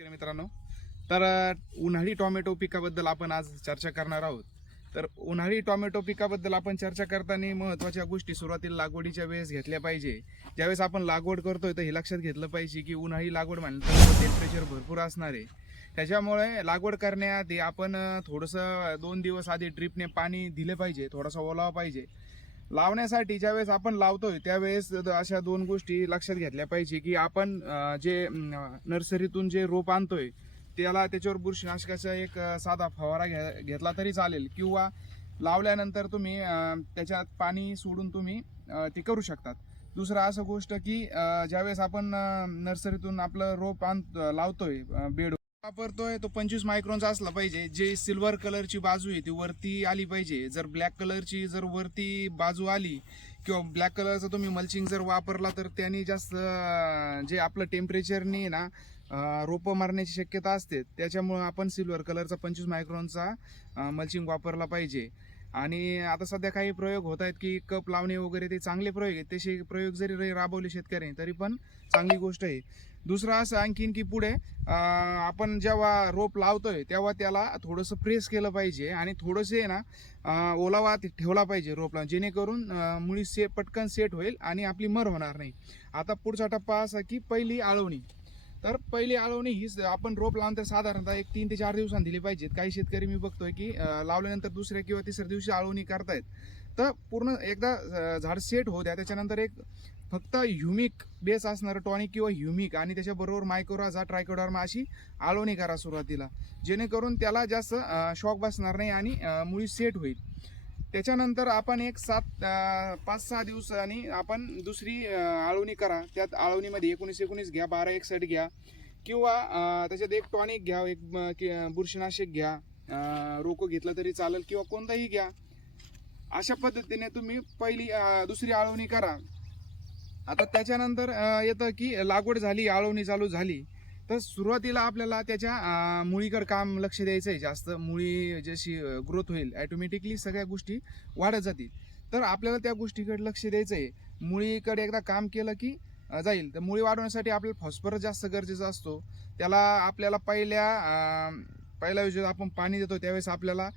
मित्रांनो तर उन्हाळी टोमॅटो पिकाबद्दल आपण आज चर्चा करणार आहोत. तर उन्हाळी टोमॅटो पिकाबद्दल आपण चर्चा करताना महत्त्वाच्या गोष्टी सुरुवातीला लागवडीच्या वेळेस घेतल्या पाहिजे. ज्यावेळेस आपण लागवड करतोय तर हे लक्षात घेतलं पाहिजे की उन्हाळी लागवड म्हणल्यानंतर टेम्परेचर भरपूर असणार आहे. त्याच्यामुळे लागवड करण्याआधी आपण थोडंसं दोन दिवस आधी ड्रिपने पाणी दिले पाहिजे थोडासा ओलावा पाहिजे. लावण्यासाठी ज्यावेळेस आपण लावतोय त्यावेळेस द- अशा दोन गोष्टी लक्षात घेतल्या पाहिजे की आपण जे नर्सरीतून जे रोप आणतोय त्याला त्याच्यावर बुरशीनाशकाचा एक साधा फवारा घ्या घेतला तरी चालेल. किंवा लावल्यानंतर तुम्ही त्याच्यात पाणी सोडून तुम्ही ते करू शकतात. दुसरं असं गोष्ट की ज्यावेळेस आपण नर्सरीतून आपलं रोप आण लावतोय बेड वापरतोय तो पंचवीस मायक्रोनचा असला पाहिजे. जे सिल्वर कलरची बाजू आहे ती वरती आली पाहिजे. जर ब्लॅक कलरची जर वरती बाजू आली किंवा ब्लॅक कलरचा तुम्ही मल्चिंग जर वापरला तर त्याने जास्त जे आपलं टेम्परेचरनी ना रोपं मारण्याची शक्यता असते. त्याच्यामुळं आपण सिल्वर कलरचा पंचवीस मायक्रोनचा मल्चिंग वापरला पाहिजे. आणि आता सध्या काही प्रयोग होत आहेत की कप लावणे वगैरे ते चांगले प्रयोग आहेत. तसे प्रयोग जरी राबवले शेतकऱ्यांनी तरी पण चांगली गोष्ट आहे. दुसरं असं आणखीन की पुढे आपण जेव्हा रोप लावतोय तेव्हा त्याला थोडंसं प्रेस केलं पाहिजे आणि थोडंसं आहे ना ओलावा ते ठेवला पाहिजे रोपला जेणेकरून मुळी से पटकन सेट होईल आणि आपली मर होणार नाही. आता पुढचा टप्पा असा की पहिली आळवणी. तर पहिली आळवणी ही स- आपण रोप लावून साधारणतः एक तीन ते चार दिवसांनी दिली पाहिजेत. काही शेतकरी मी बघतोय की लावल्यानंतर दुसऱ्या किंवा तिसऱ्या दिवशी आळवणी करतायत. तर पूर्ण एकदा झाड सेट होऊ द्या. त्याच्यानंतर एक फक्त ह्युमिक बेस असणारं टॉनिक किंवा ह्युमिक आणि त्याच्याबरोबर मायक्रोराझा ट्रायकोडॉर्मा अशी आळवणी करा सुरुवातीला. जेणेकरून त्याला जास्त शॉक बसणार नाही आणि मुळी सेट होईल. त्याच्यानंतर आपण एक सात पाच सहा दिवसांनी आपण दुसरी आळवणी करा. त्यात आळवणीमध्ये एकोणीस एकोणीस घ्या बारा एकसठ घ्या. किंवा त्याच्यात एक टॉनिक घ्या एक बुरशीनाशक घ्या. रोको घेतलं तरी चालेल किंवा कोणताही घ्या. अशा पद्धतीने तुम्ही पहिली दुसरी आळवणी करा. आता त्याच्यानंतर येतं की लागवड झाली आळवणी चालू झाली. तर सुरुवातीला आपल्याला त्याच्या मुळीकर काम लक्ष द्यायचं आहे जास्त. मुळी जशी ग्रोथ होईल ॲटोमॅटिकली सगळ्या गोष्टी वाढत जातील. तर आपल्याला त्या गोष्टीकडे लक्ष द्यायचं आहे मुळीकडे एकदा काम केलं की जाईल. तर मुळी वाढवण्यासाठी आपल्याला फॉस्फरस जास्त गरजेचा असतो. त्याला आपल्याला पहिल्या पहिल्या वेळेस आपण पाणी देतो त्यावेळेस आपल्याला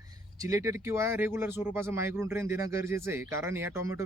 चिलेटेड किंवा रेग्युलर स्वरूपाचं मायक्रोन ट्रेन देणं गरजेचं आहे. कारण या टोमॅटो